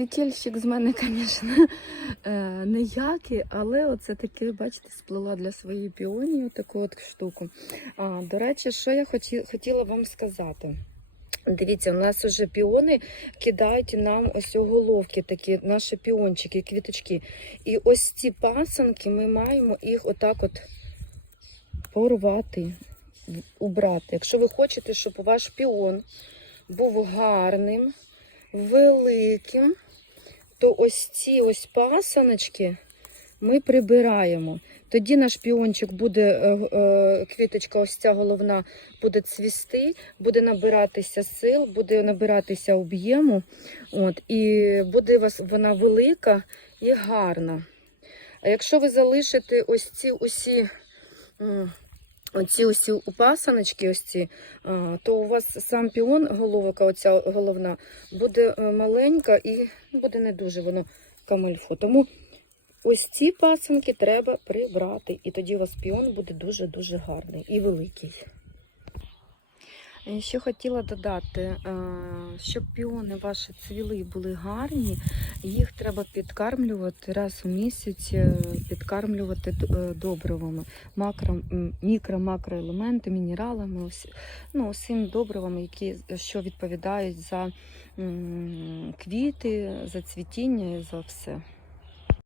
плітельщик з мене, звісно, ніякий, але оце таке, бачите, сплела для своєї піонії таку от штуку. А, до речі, що я хоті, хотіла вам сказати. Дивіться, у нас вже піони кидають нам ось головки, такі наші піончики, квіточки. І ось ці пасанки ми маємо їх отак от порвати, убрати. Якщо ви хочете, щоб ваш піон був гарним, великим, то ось ці ось пасаночки ми прибираємо. Тоді наш піончик буде, е, е, квіточка, ось ця головна, буде цвісти, буде набиратися сил, буде набиратися об'єму. От, і буде вас вона велика і гарна. А якщо ви залишите ось ці усі. Оці усі упасаночки, ось ці, то у вас сам піон, головика, оця головна, буде е, маленька і буде не дуже воно камельфо. Тому ось ці пасанки треба прибрати, і тоді у вас піон буде дуже-дуже гарний і великий. Ще хотіла додати, е, щоб піони ваші цвіли були гарні, їх треба підкармлювати раз у місяць, е, підкармлювати е, добривами, макро, мікро-макроелементи, мінералами, ось, ну, усім добривами, які що відповідають за квіти, за цвітіння і за все.